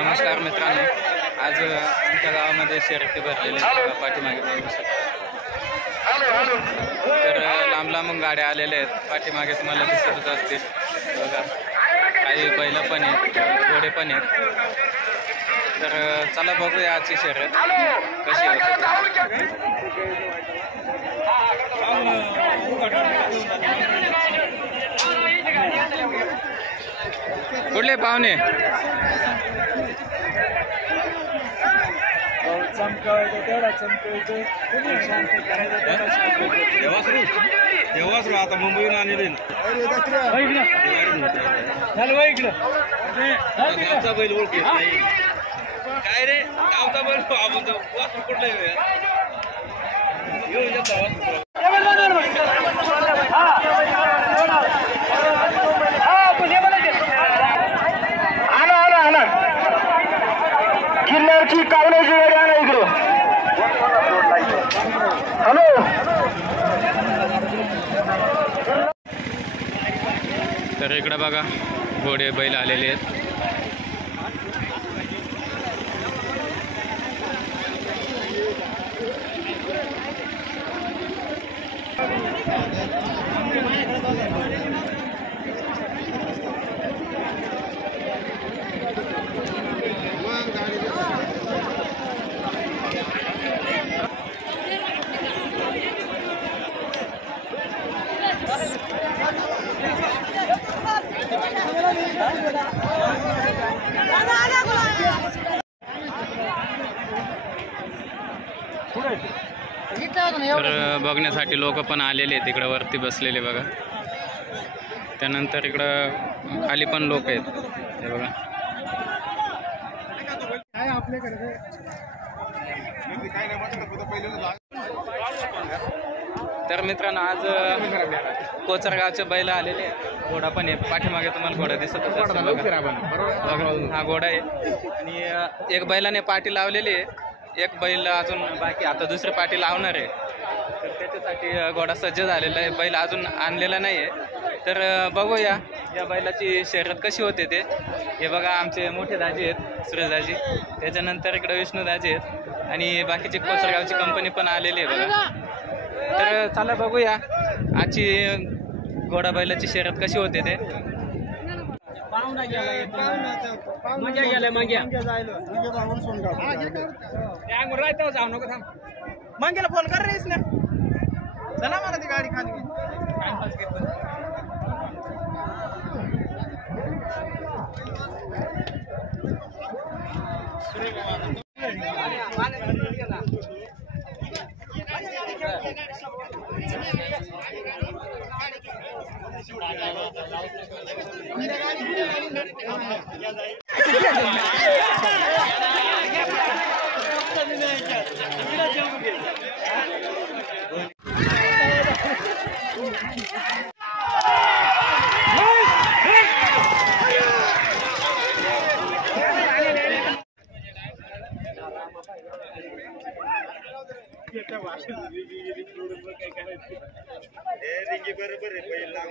नमस्कार मित्रांनो, आज आमच्या गावामध्ये शर्यती भरलेल्या पाठीमागे बघू शकता। तर लांब लांब गाड्या आलेल्या आहेत, पाठीमागे तुम्हाला दिसतच असतील बघा। काही बैल पण आहेत, घोडे पण आहेत। तर चला बघूया आजची शर्यत कशी होते। कुठले पाहुणे? देवासरू आता मुंबईहून आणले गावचा बैल ओळखीत नाही काय रे, गावचा बैल आपण वासरू कुठला येऊन जातो। किल्ल्याची कावण्याची वेळ आहे ना इकडे। हॅलो, तर इकडे बघा घोडे बैल आलेले आहेत। तर बघण्यासाठी लोक पण आलेले आहेत, इकडे वरती बसलेले बघा। त्यानंतर इकडं खाली पण लोक आहेत, हे बघा। तर मित्रांनो, आज कोचरगावचे बैल आलेले आहेत, घोडा पण आहे पाठीमागे, तुम्हाला घोडा दिसतच असेल बघा। हा घोडा आहे आणि एक बैलाने पाठी लावलेली आहे, एक बैल अजून बाकी, आता दुसरी पाठी लावणार आहे। तर त्याच्यासाठी घोडा सज्ज झालेला आहे, बैल अजून आणलेला नाही आहे। तर बघूया या बैलाची शर्यत कशी होते ते। हे बघा आमचे मोठे दाजी आहेत, सुरेशदाजी, त्याच्यानंतर इकडे विष्णूदाजी आहेत आणि बाकीची कोचरगावची कंपनी पण आलेली आहे बघा। तर चला बघूया आजची घोडा बैलाची शर्यत कशी होते ते। मंगेला फोन कर रेस ना, चला मला ती गाडी खाली बरोबर आहे पहिला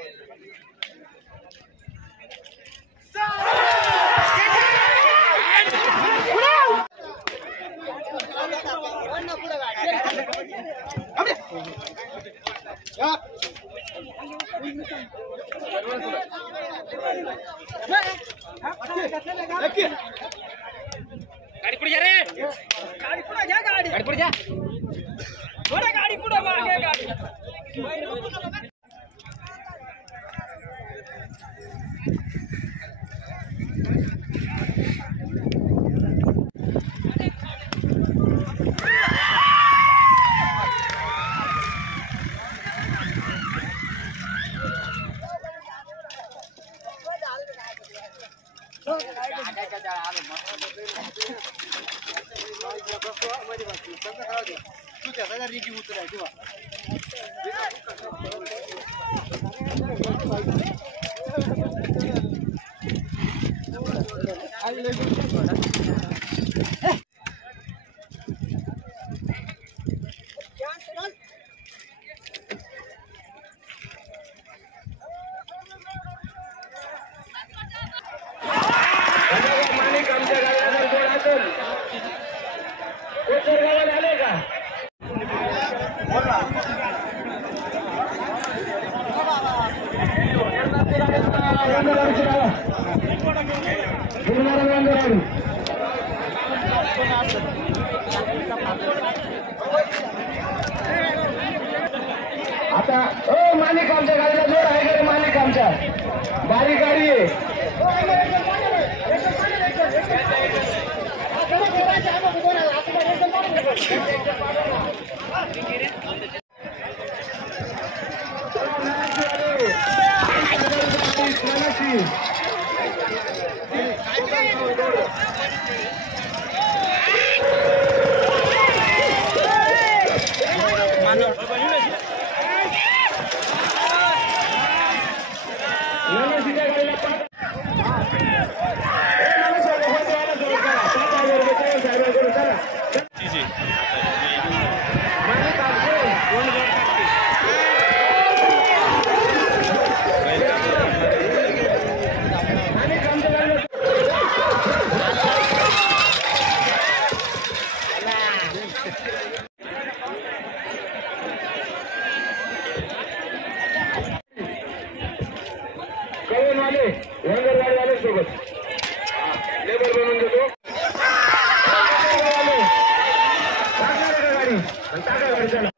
गाडी पुढे जा रे, गाडी पुढे जा, गाडी पुढे जा, थोड़ा गाड़ी पुढे मागे गाडी। माणिक आमच्या गाड्याला कोचरगावात आले का? आता मालिक आमच्या गाडीला जोर आहे का रे? मालिक आमच्या बारीक गाडी आहे. वाले वंगर वाले सोबत लेबर बनवून देतो. गाडी टाका गाडी चला.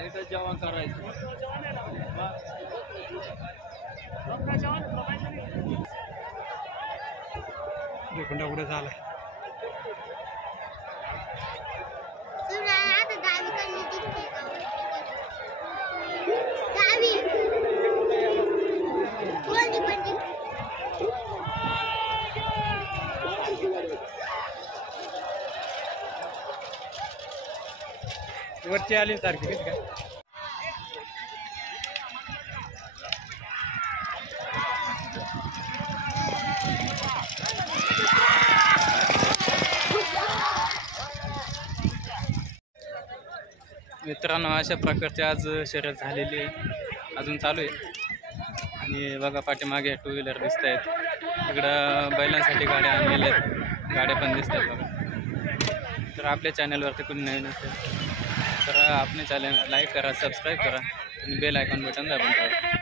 इथं जेवण करायचं. कुठे झालं वरची आली सारखी कशी काय मित्रांनो, अशा प्रकारची आज शर्यत झालेली आहे, अजून चालू आहे. आणि बघा पाठीमागे टू व्हीलर दिसत आहेत, इकडं बैलांसाठी गाड्या आणलेल्या आहेत, गाड्या पण दिसत आहेत बघा. तर आपल्या चॅनलवरती कोणी नवीन असेल तर आपल्या चॅनल लाईक करा, सबस्क्राईब करा आणि बेल आयकॉन बटन दाबून ठेवा.